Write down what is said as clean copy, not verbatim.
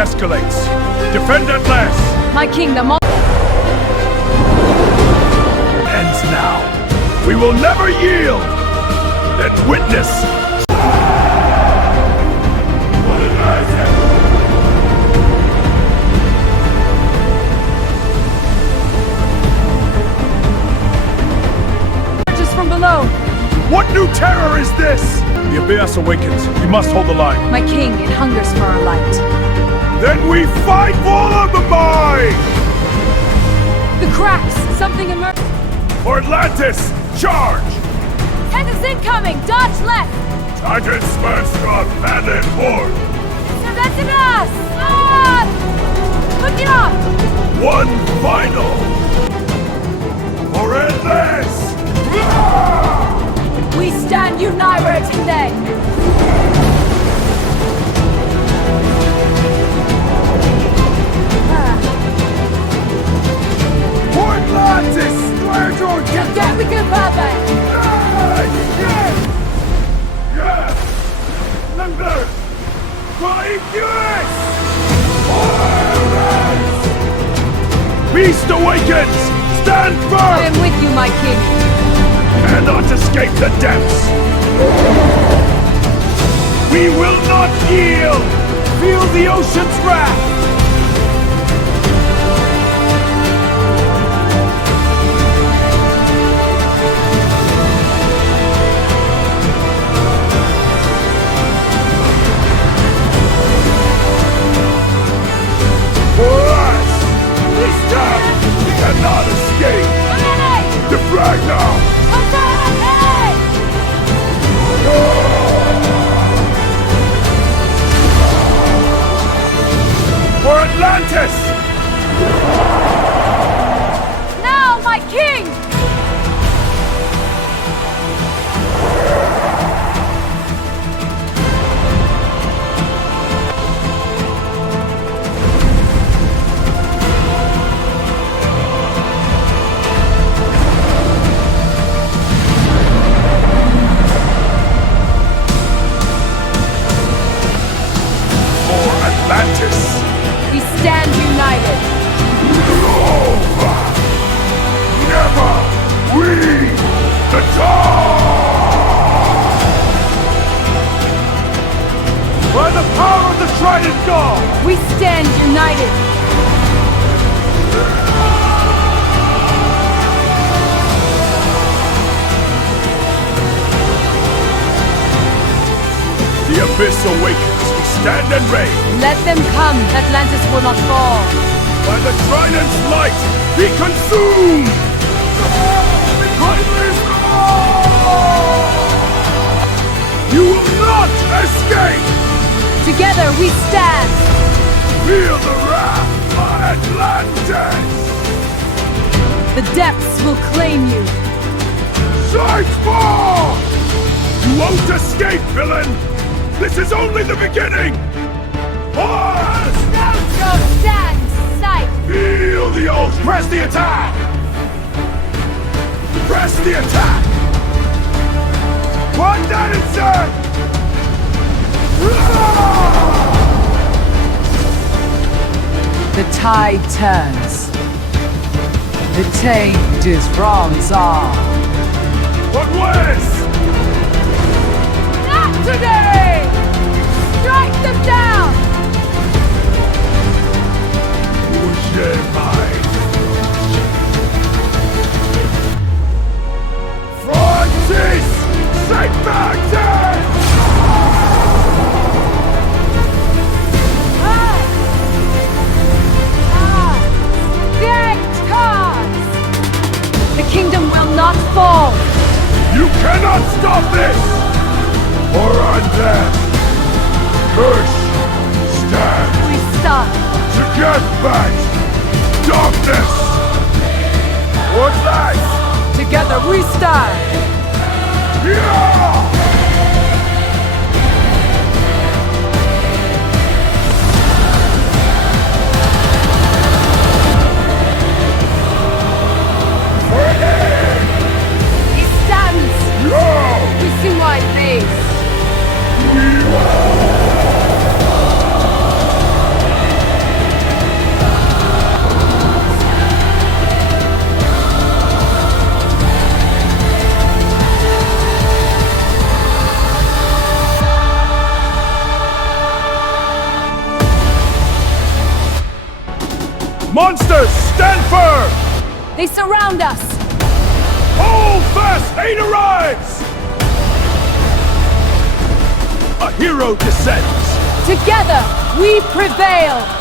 escalates. Defend at last. My kingdom Ends now. We will never yield. Then witness. just from below. What new terror is this? The abyss awakens. We must hold the line. My king, it hungers for our light. Then we fight for the mind! The cracks! Something emerged! For Atlantis, charge! Tentacles incoming! Dodge left! Trident smash on bandit board! That's in us! Ah! Look it up! One final! For Atlantis! Ah! We stand united today! For Atlantis! Get we can perfect! Yes! Number! Yes! Beast awakens! Stand firm! I am with you, my king! Cannot escape the depths! We will not yield! Feel the ocean's wrath! For us! We stand! We cannot escape! Defrag now! For Atlantis! Now, my king! Atlantis! We stand united! Never! We the dawn! By the power of the Trident God! We stand united! The abyss awakens. We stand and reign. Let them come. Atlantis will not fall. By the Trident's light, be consumed! You will not escape! Together we stand! Feel the wrath on Atlantis! The depths will claim you! Sight fall! You won't escape, villain! This is only the beginning! Pause! Go stand! Sight! Feel the old... Press the attack! Press the attack! One that insert! The tide turns. The tamed is bronze are. What was? Not today! Strike them down! Francis! Saint Martin! Great cause! The kingdom will not fall! You cannot stop this! For on them, curse, stand, We stand! to get back, darkness! What's that? Together we stand. Yeah! He stands! Yeah! We see why face! Monsters, stand firm! They surround us! Hold fast! Aid arrives! A hero descends! Together, we prevail!